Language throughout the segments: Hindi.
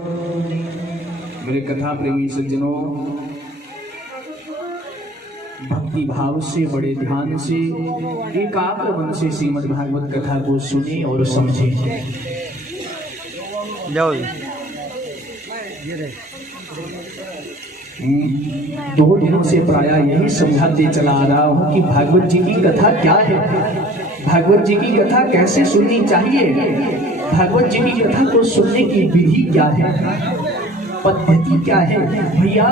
मेरे कथा प्रेमी सज्जनों, भक्ति भाव से बड़े ध्यान से एकाग्र मन से श्रीमद् भागवत कथा को सुने और समझे। जाओ 2 दिनों से प्राय यही समझाते चला आ रहा हूँ कि भागवत जी की कथा क्या है, भागवत जी की कथा कैसे सुननी चाहिए, भागवत जी की कथा को सुनने की विधि क्या है, पद्धति क्या है। भैया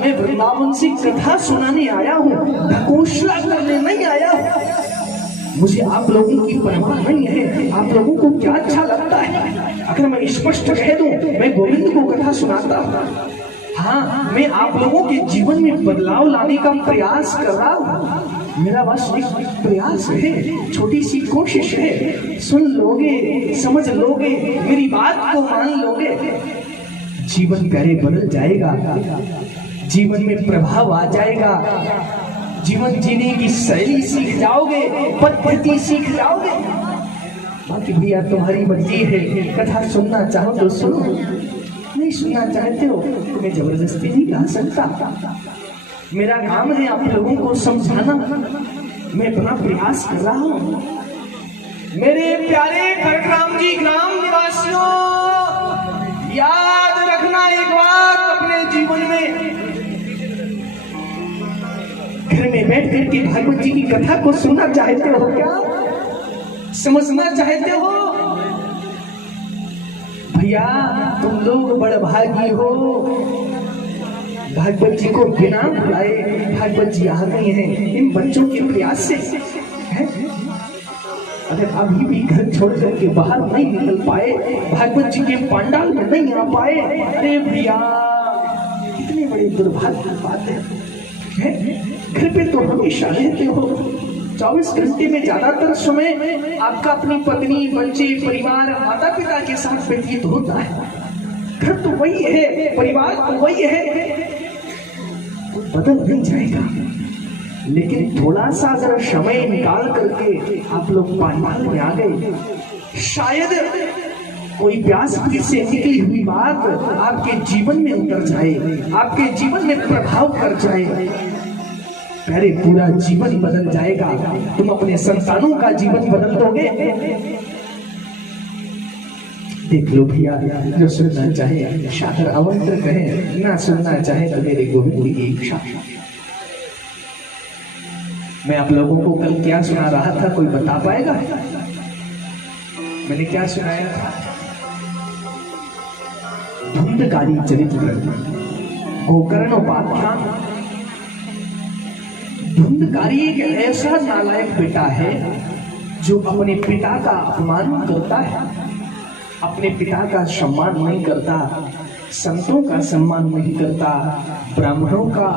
मैं वृंदावन से कथा सुनाने आया हूँ, ढकोसला करने नहीं आया हूँ। मुझे आप लोगों की परवाह नहीं है, आप लोगों को क्या अच्छा लगता है। अगर मैं स्पष्ट कह दूं, मैं गोविंद को कथा सुनाता हूँ। हाँ, मैं आप लोगों के जीवन में बदलाव लाने का प्रयास कर रहा हूँ। मेरा बस एक प्रयास है, छोटी सी कोशिश है। सुन लोगे, समझ लोगे, मेरी बात को मान लोगे, जीवन प्यारे बदल जाएगा, जीवन में प्रभाव आ जाएगा, जीवन जीने की शैली सीख जाओगे, पद्धति सीख जाओगे। बाकी भैया तुम्हारी मर्जी है, कथा सुनना चाहो तो सुनो, नहीं सुनना चाहते हो तो मैं जबरदस्ती नहीं ला सकता। मेरा काम है आप लोगों को समझाना, मैं अपना प्रयास कर रहा हूँ। मेरे प्यारे खड़गराम जी ग्राम निवासियों, याद रखना एक बात अपने जीवन में, घर में बैठ करके भागवत जी की कथा को सुनना चाहते हो क्या, समझना चाहते हो? भैया तुम लोग बड़ भागी हो, भागवत जी को बिना बुलाए भागवत जी आ गए हैं इन बच्चों के प्रयास से। अगर अभी भी घर छोड़ करके बाहर नहीं निकल पाए, भागवत जी के पंडाल में नहीं आ पाए, अरे भैया कितनी बड़ी दुर्भाग्य की बात है। घर पे तो हमेशा रहते हो, 24 घंटे में ज्यादातर समय आपका अपनी पत्नी, बच्चे, परिवार, माता पिता के साथ व्यतीत होता है। घर तो वही है, परिवार तो वही है, वो बदल नहीं जाएगा। लेकिन थोड़ा सा अगर समय निकाल करके आप लोग पंडाल में आ गए, शायद कोई व्यासपीठ से निकली हुई बात आपके जीवन में उतर जाए, आपके जीवन में प्रभाव कर जाए, प्यारे पूरा जीवन बदल जाएगा। तुम अपने संतानों का जीवन बदल दोगे। देख लो भैया, जो सुनना चाहे शाकर अवंतर कहे, ना सुनना चाहे तो मेरे गोविंद की इच्छा। मैं आप लोगों को कल क्या सुना रहा था, कोई बता पाएगा? मैंने क्या सुनाया था? धुंधकारी चरित्र, गोकर्णोपाख्यान। धुंधकारी एक ऐसा नालायक बेटा है जो अपने पिता का अपमान करता है, अपने पिता का सम्मान नहीं करता, संतों का सम्मान नहीं करता, ब्राह्मणों का,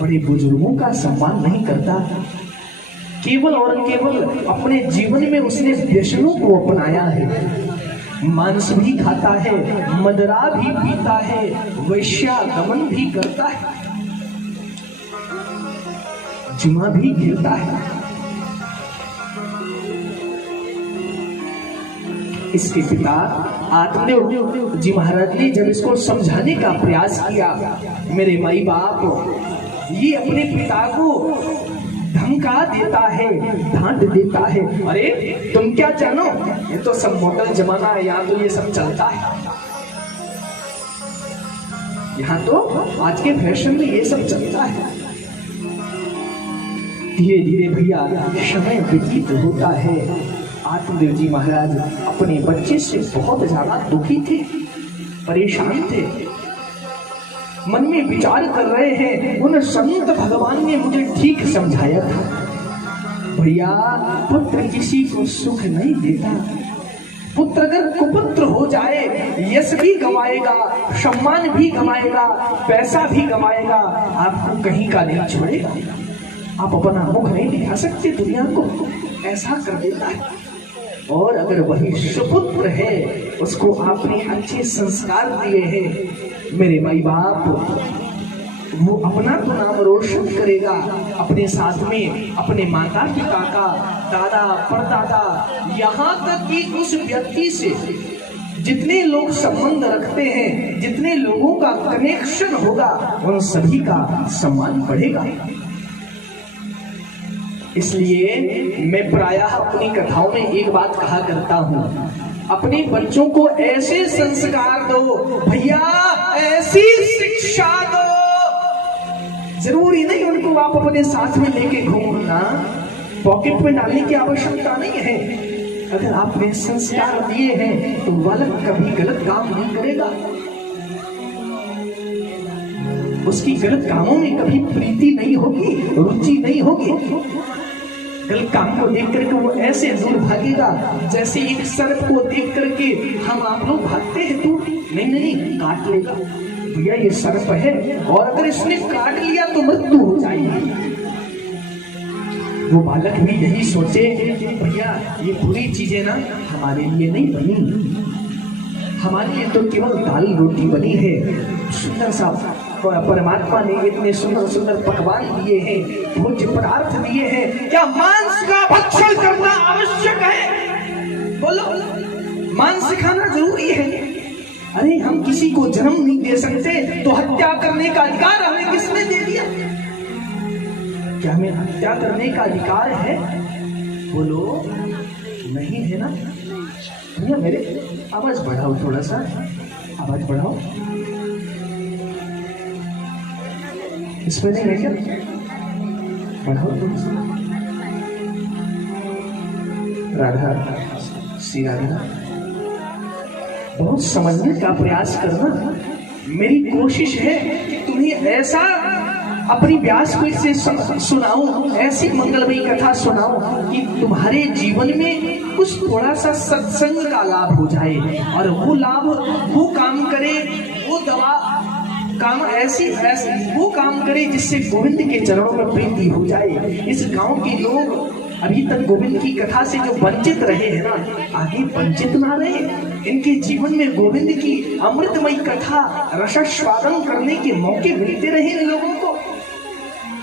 बड़े बुजुर्गों का सम्मान नहीं करता। केवल और केवल अपने जीवन में उसने व्यसनों को अपनाया है। मांस भी खाता है, मदिरा भी पीता है, वैश्यागमन भी करता है, जुआ भी खेलता है। इसके पिता आत्मदेव जी महाराज ने जब इसको समझाने का प्रयास किया, मेरे माई बाप ये अपने पिता को धमका देता है, डांट देता है। अरे तुम क्या जानो, ये तो सब मॉडर्न जमाना है, यहाँ तो ये सब चलता है, यहाँ तो आज के फैशन में ये सब चलता है। धीरे धीरे भैया समय व्यतीत होता है। आत्मदेव जी महाराज अपने बच्चे से बहुत ज्यादा दुखी थे, परेशान थे, मन में विचार कर रहे हैं। उन संत भगवान ने मुझे ठीक समझाया था, भैया पुत्र किसी को सुख नहीं देता। पुत्र अगर कुपुत्र हो जाए, यश भी गवाएगा, सम्मान भी गवाएगा, पैसा भी गवाएगा, आपको कहीं का नहीं छोड़ेगा। आप अपना मुख नहीं दिखा सकते दुनिया को, ऐसा कर देता है। और अगर वही सुपुत्र है, उसको आपने अच्छे संस्कार दिए हैं, मेरे माई बाप, वो अपना तो नाम रोशन करेगा, अपने साथ में अपने माता पिता का, दादा परदादा, यहाँ तक कि उस व्यक्ति से जितने लोग संबंध रखते हैं, जितने लोगों का कनेक्शन होगा, उन सभी का सम्मान बढ़ेगा। इसलिए मैं प्रायः अपनी कथाओं में एक बात कहा करता हूं, अपने बच्चों को ऐसे संस्कार दो भैया, ऐसी शिक्षा दो, जरूरी नहीं उनको आप अपने साथ में लेके घूमना, पॉकेट में डालने की आवश्यकता नहीं है। अगर आपने संस्कार दिए हैं तो बालक कभी गलत काम नहीं करेगा, उसकी गलत कामों में कभी प्रीति नहीं होगी, रुचि नहीं होगी। गलत काम को देख करके वो ऐसे दूर भागेगा जैसे एक सर्प को देख करके हम आप लोग भागते हैं दूर। नहीं, काट लेगा भैया, ये सर्प है और अगर इसने काट लिया तो मृत्यु हो जाएगी। वो बालक भी यही सोचे भैया ये बुरी चीजें ना हमारे लिए नहीं बनी, हमारे लिए तो केवल दाल रोटी बनी है। सुंदर सा परमात्मा ने इतने सुंदर सुंदर पकवान दिए हैं, भोज्य पदार्थ दिए हैं, क्या मांस का भक्षण करना आवश्यक है? बोलो, मांस खाना जरूरी है? अरे हम किसी को जन्म नहीं दे सकते तो हत्या करने का अधिकार हमें किसने दे दिया? क्या हमें हत्या करने का अधिकार है? बोलो, नहीं है ना? भैया मेरे आवाज बढ़ाओ, थोड़ा सा आवाज बढ़ाओ। इसमें नहीं है क्या? बढ़ाओ थोड़ा सा। राधा श्री राधा, बहुत समझने का प्रयास करना। मेरी कोशिश है कि तुम्हें ऐसा अपनी व्यास पीठ से सुनाऊं, ऐसी मंगलमयी कथा सुनाऊं कि तुम्हारे जीवन में कुछ थोड़ा सा सत्संग का लाभ हो जाए, और वो लाभ वो काम करे, वो दवा काम ऐसी वो काम करे जिससे गोविंद के चरणों में प्रीति हो जाए। इस गांव के लोग अभी तक गोविंद की कथा से जो वंचित रहे हैं ना, आगे वंचित ना रहे, इनके जीवन में गोविंद की अमृतमयी कथा रसास्वादन करने के मौके मिलते रहे इन लोगों को।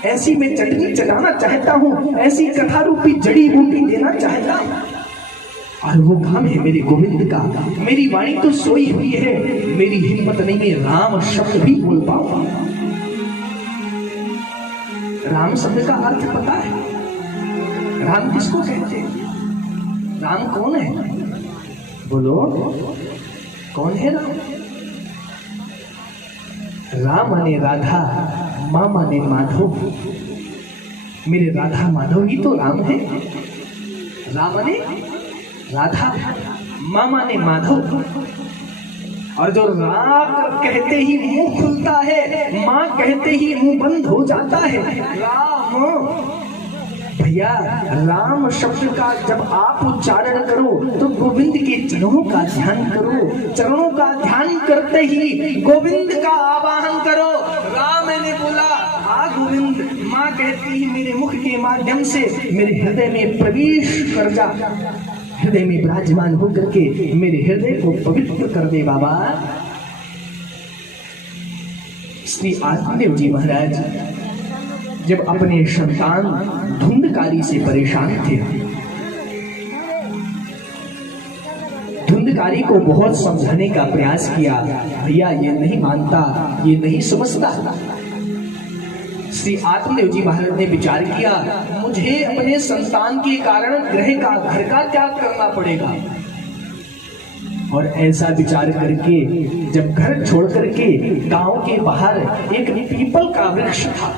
ऐसी मैं चटनी चटाना चाहता हूँ, ऐसी कथा रूपी जड़ी बूटी देना चाहता हूँ, और वो काम है मेरे गोविंद का। मेरी वाणी तो सोई हुई है, मेरी हिम्मत नहीं है राम शब्द भी बोल पाऊं। राम शब्द का अर्थ पता है? राम किसको कहते हैं? राम कौन है? बोलो, कौन है राम? राम माने राधा, माँ माने माधव। मेरे राधा माधव ही तो राम है। राम माने राधा, माँ माने माधव। और जो राम कहते ही मुंह खुलता है, माँ कहते ही मुंह बंद हो जाता है। राम भैया, राम शब्द का जब आप उच्चारण करो तो गोविंद के चरणों का ध्यान करो। चरणों का ध्यान करते ही गोविंद का आवाहन करो। राम ने बोला, आ गोविंद, माँ कहती ही मेरे मुख के माध्यम से मेरे हृदय में प्रवेश कर जा, हृदय में विराजमान होकर के मेरे हृदय को पवित्र कर दे बाबा। श्री आत्मदेव जी महाराज जब अपने संतान धुंधकारी से परेशान थे, धुंधकारी को बहुत समझाने का प्रयास किया, भैया ये नहीं मानता, ये नहीं समझता। श्री आत्मदेव जी महाराज ने विचार किया, मुझे अपने संतान के कारण घर का त्याग करना पड़ेगा। और ऐसा विचार करके जब घर छोड़ करके गांव के बाहर एक पीपल का वृक्ष था,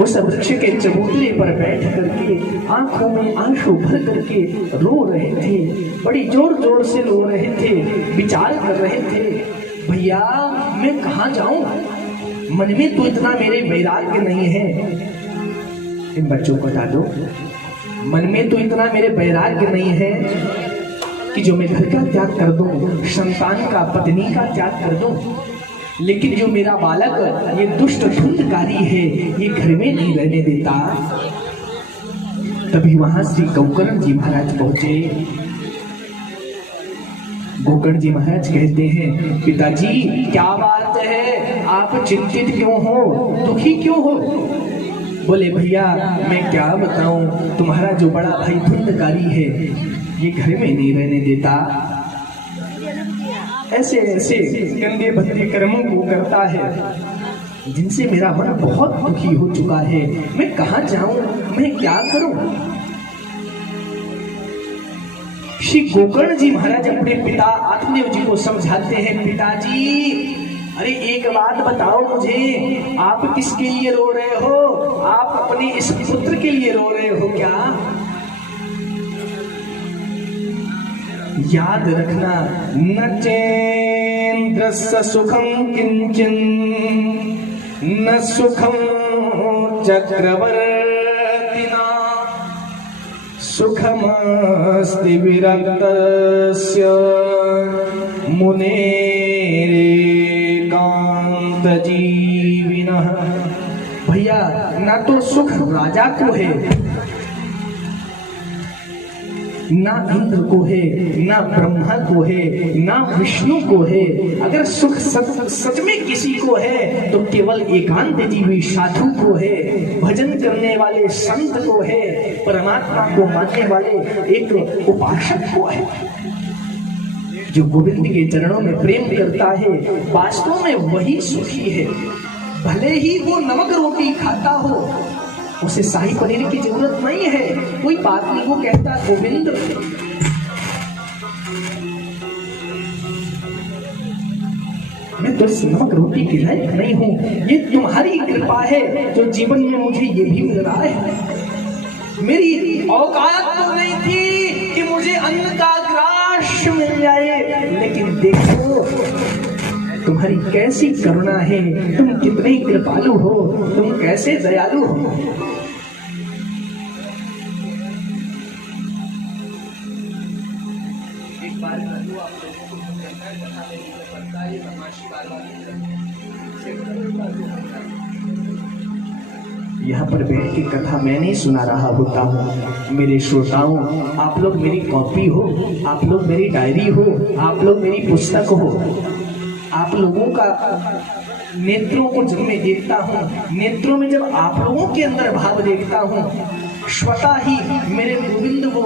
उस वृक्ष के चबूतरे पर बैठ करके आंखों में आंसू भर करके रो रहे थे, बड़ी जोर जोर से रो रहे थे, विचार कर रहे थे, भैया मैं कहाँ जाऊं? मन में तो इतना मेरे वैराग्य नहीं है। इन बच्चों को बता दो, मन में तो इतना मेरे वैराग्य नहीं है कि जो मैं घर का त्याग कर दूं, संतान का, पत्नी का त्याग कर दूं। लेकिन जो मेरा बालक ये दुष्ट धुंधकारी है, ये घर में नहीं रहने देता। तभी वहां श्री गोकर्ण जी महाराज पहुंचे। गोकर्ण जी महाराज कहते हैं, पिताजी क्या बात है, आप चिंतित क्यों हो, दुखी क्यों हो? बोले भैया मैं क्या बताऊं, तुम्हारा जो बड़ा भाई धुंधकारी है ये घर में नहीं रहने देता। ऐसे ऐसे गंदे भद्दे कर्मों को करता है जिनसे मेरा मन बहुत दुखी हो चुका है। मैं कहाँ जाऊं, मैं क्या करूं? श्री गोकर्ण जी महाराज अपने पिता आत्मदेव जी को समझाते हैं, पिताजी अरे एक बात बताओ मुझे, आप किसके लिए रो रहे हो? आप अपने इस पुत्र के लिए रो रहे हो क्या? याद रखना, न चेन्द्रस्य सुखं किंचन न सुखं चक्रवर्तिना सुखमस्ति विरक्तस्य मुनेरेकांतजीविनः। भैया ना तो सुख राजा को है, ना इंद्र को है, ना ब्रह्मा को है, ना विष्णु को है। अगर सुख सच में किसी को है तो केवल एकांत जीवी साधु को है, भजन करने वाले संत को है, परमात्मा को मानने वाले एक उपासक को है, जो गोविंद के चरणों में प्रेम करता है। वास्तव में वही सुखी है। भले ही वो नमक रोटी खाता हो, उसे शाही पनीर की जरूरत नहीं है, कोई बात नहीं। वो कहता गोविंद मैं तो नमक रोटी के लायक नहीं हूं, ये तुम्हारी कृपा है जो जीवन में मुझे ये भी मिल रहा है। मेरी औकात तो नहीं थी कि मुझे अन्न का ग्रास मिल जाए, लेकिन देखो तुम्हारी कैसी करुणा है, तुम कितने कृपालु हो, तुम कैसे दयालु हो। एक बार आप लोगों को यहाँ पर बैठ के कथा मैं नहीं सुना रहा होता हूँ। मेरे श्रोताओं, आप लोग मेरी कॉपी हो, आप लोग मेरी डायरी हो, आप लोग मेरी पुस्तक हो। आप लोगों का नेत्रों को जब मैं देखता हूँ, नेत्रों में जब आप लोगों के अंदर भाव देखता हूँ, स्वतः ही मेरे गोविंद वो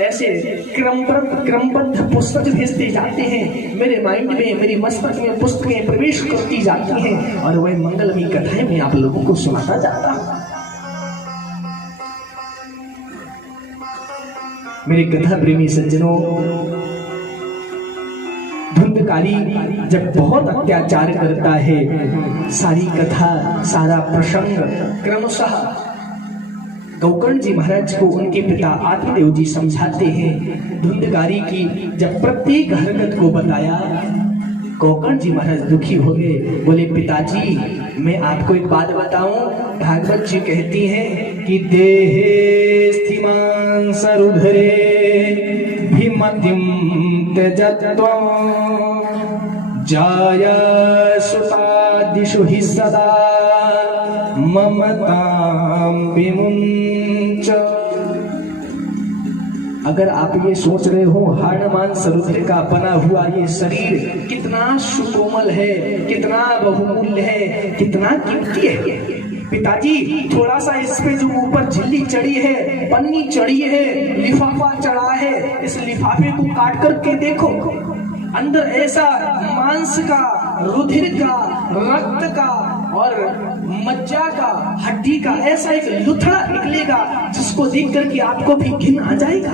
ऐसे क्रमबद्ध पुस्तक भेजते जाते हैं मेरे माइंड में, मेरी मस्तक में पुस्तकें प्रवेश करती जाती हैं और वह मंगलमयी कथाएं मैं आप लोगों को सुनाता जाता हूँ। मेरे कथा प्रेमी सज्जनों, धुंधकारी जब बहुत अत्याचार करता है, सारी कथा सारा प्रसंग क्रमशः गोकर्ण जी महाराज को उनके पिता आत्मदेव जी समझाते हैं। धुंधकारी की जब प्रत्येक हरकत को बताया, गोकर्ण जी महाराज दुखी हो गए। बोले पिताजी मैं आपको एक बात बताऊं, भागवत जी कहती हैं कि देहे स्थिमान् सरुधरे भीमतिं त्यजत्वं जाया सुतादिषु हि सदा ममतां विमुञ्च। अगर आप ये सोच रहे हो हाड़मान सरुद्र का बना हुआ ये शरीर कितना सुकोमल है, कितना बहुमूल्य है, कितना कीमती है, पिताजी थोड़ा सा इस पे जो ऊपर झिल्ली चढ़ी है, पन्नी चढ़ी है, लिफाफा चढ़ा है, इस लिफाफे को काट करके देखो, अंदर ऐसा मांस का, रुधिर का, रक्त का और मज्जा का, हड्डी का ऐसा एक लुथड़ा निकलेगा जिसको देख करके आपको भी घिन आ जाएगा।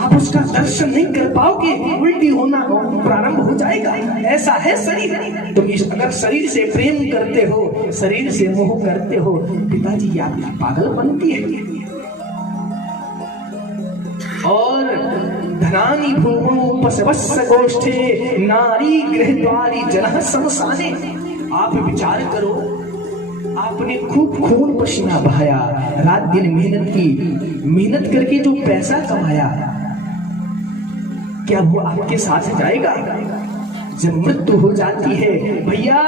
आप उसका दर्शन नहीं कर पाओगे, उल्टी होना प्रारंभ हो जाएगा। ऐसा है शरीर। तुम अगर शरीर से प्रेम करते हो, शरीर से मोह करते हो, पिताजी ये आपकी पागल बनती है। और धनानि भूमौ पशवस्य गोष्ठे नारी गृहद्वारी जनः समसाने। आप विचार करो, आपने खूब खून पसीना बहाया, रात दिन मेहनत की, मेहनत करके जो पैसा कमाया, क्या वो आपके साथ जाएगा? जब मृत्यु हो जाती है भैया,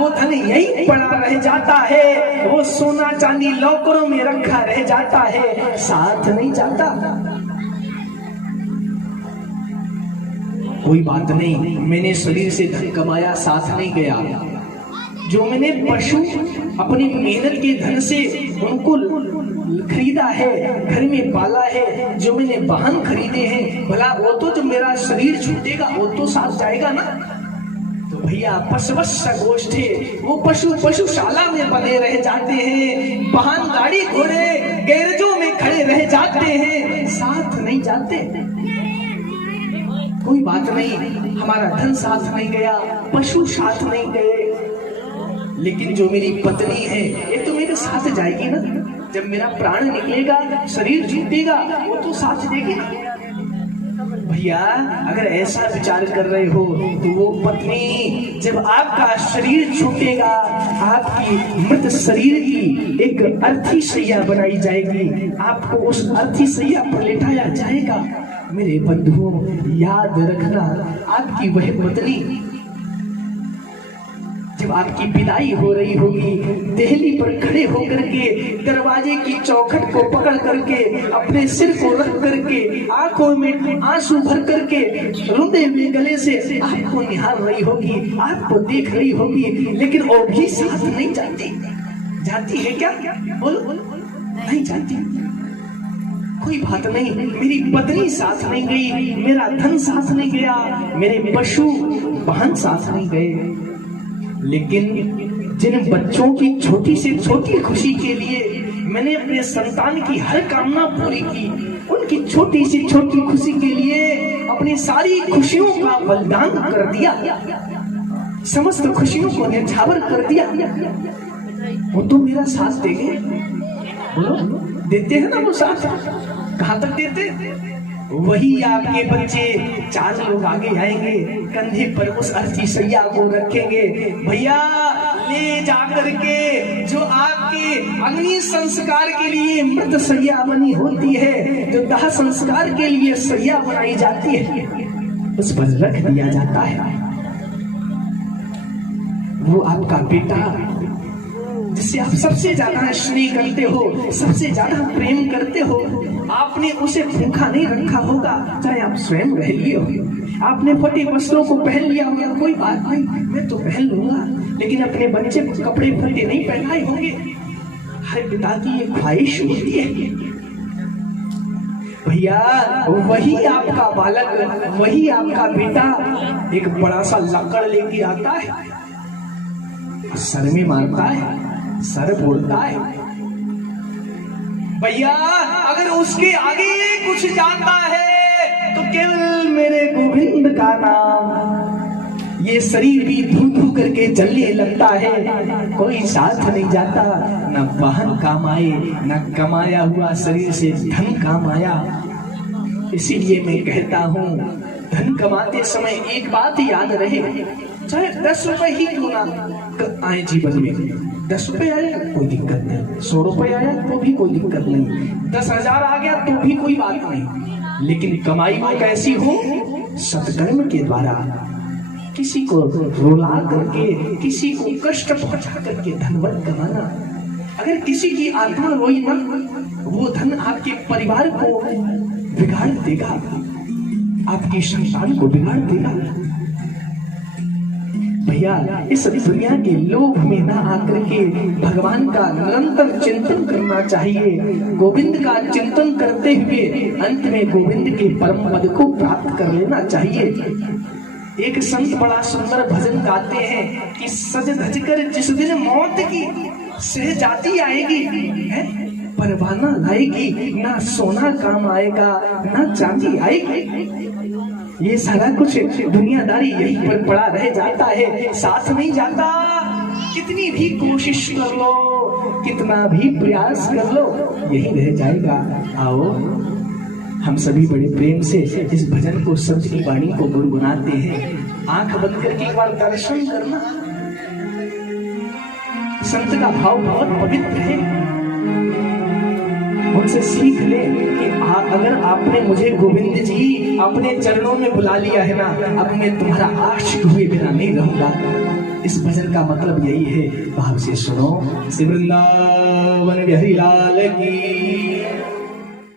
वो धन यही पड़ा रह जाता है, वो सोना चांदी लॉकरों में रखा रह जाता है, साथ नहीं जाता। कोई बात नहीं, मैंने शरीर से धन कमाया, साथ नहीं गया, जो मैंने पशु अपनी मेहनत के धन से उनको खरीदा है, घर में पाला है, जो मैंने वाहन खरीदे हैं, भला वो तो जब मेरा शरीर छूटेगा वो तो साथ जाएगा ना। तो भैया पशुवत्स गोष्ठे, वो पशु पशुशाला में बने रह जाते हैं, वाहन गाड़ी घोड़े गैरेजों में खड़े रह जाते हैं, साथ नहीं जाते। कोई बात नहीं, हमारा धन साथ नहीं गया, पशु साथ नहीं गए, लेकिन जो मेरी पत्नी है ये तो मेरे साथ जाएगी ना। जब मेरा प्राण निकलेगा, शरीर छूटेगा, वो तो साथ देगी ना। भैया अगर ऐसा विचार कर रहे हो तो वो पत्नी जब आपका शरीर छूटेगा, आपकी मृत शरीर की एक अर्थी सैया बनाई जाएगी, आपको उस अर्थी सैया पर लेटाया जाएगा। मेरे बंधुओं याद रखना, आपकी वह पत्नी जब आपकी विदाई हो रही होगी, देहली पर खड़े होकर के दरवाजे की चौखट को पकड़ करके अपने सिर को रख करके आंखों में आंसू भर करके रुंधे हुए गले से आपको निहार रही होगी, आपको देख रही होगी, लेकिन वो भी साथ नहीं जाती। जाती है क्या? बोलो, नहीं जाती। कोई बात नहीं, मेरी पत्नी साथ नहीं गई, मेरा धन साथ नहीं गया, मेरे पशु वाहन साथ नहीं गए, लेकिन जिन बच्चों की छोटी से छोटी खुशी के लिए मैंने अपने संतान की हर कामना पूरी की, उनकी छोटी से छोटी खुशी के लिए अपनी सारी खुशियों का बलिदान कर दिया, समस्त खुशियों को न्यौछावर कर दिया, वो तो मेरा साथ देंगे। बोलो, देते हैं ना वो साथ? कहां तक देते? वही आपके बच्चे 4 लोग आगे आएंगे, कंधे पर उस अर्थी सैया को रखेंगे, भैया ले जाकर के जो आपके अग्नि संस्कार के लिए मृत सैया बनी होती है, जो दाह संस्कार के लिए सैया बनाई जाती है, उस पर रख दिया जाता है। वो आपका बेटा जिससे आप सबसे ज्यादा स्नेह करते हो, सबसे ज्यादा प्रेम करते हो, आपने उसे भूखा नहीं रखा होगा, चाहे आप स्वयं रह लिए हो। आपने फटे वस्त्रों को पहन लिया होगा, कोई बात नहीं, मैं तो पहन लूंगा, लेकिन अपने बच्चे को कपड़े फटे नहीं पहनाए होंगे। हर पिता की ये ख्वाहिश होती है। भैया वही आपका बालक, वही आपका बेटा एक बड़ा सा लकड़ लेके आता है, सर में मारता है, सर फोड़ता है। भैया अगर उसके आगे कुछ जाता है तो केवल मेरे गोविंद का नाम, ये शरीर भी धू धू करके जलने लगता है, कोई साथ नहीं जाता, न वाहन काम आए, न कमाया हुआ शरीर से धन काम आया। इसीलिए मैं कहता हूँ, धन कमाते समय एक बात याद रहे, चाहे 10 रुपए ही क्यों ना आए जीवन में, 10 रुपए आया कोई दिक्कत नहीं, 100 रुपए आया तो भी कोई दिक्कत नहीं, 10,000 आ गया तो भी कोई बात नहीं, लेकिन कमाई वो कैसी हो? सत्कर्म के द्वारा, किसी को रुला करके, किसी को कष्ट पहुंचा करके धनवत कमाना। अगर किसी की आत्मा रोई ना, वो धन आपके परिवार को बिगाड़ देगा, आपकी संतान को बिगाड़ देगा। भैया इस दुनिया के लोभ में ना आकर के भगवान का निरंतर चिंतन करना चाहिए, गोविंद का चिंतन करते हुए अंत में गोविंद के परम पद को प्राप्त कर लेना चाहिए। एक संत बड़ा सुंदर भजन गाते हैं कि सज धज कर जिस दिन मौत की सहजाती आएगी, है परवाना लाएगी, ना सोना काम आएगा, ना चांदी आएगी। ये सारा कुछ दुनियादारी यहीं पर पड़ा रह जाता है, साथ नहीं जाता। कितनी भी कोशिश कर लो, कितना भी प्रयास कर लो, यही रह जाएगा। आओ हम सभी बड़े प्रेम से इस भजन को, संत की वाणी को गुनगुनाते हैं। आंख बंद करके एक बार दर्शन करना। संत का भाव बहुत पवित्र है, उनसे सीख ले कि अगर आपने मुझे गोविंद जी अपने चरणों में बुला लिया है ना, अब मैं तुम्हारा आशिक हुए बिना नहीं रहूंगा। इस भजन का मतलब यही है, भाव से सुनो। श्री वृंदावन बिहारी लाल की।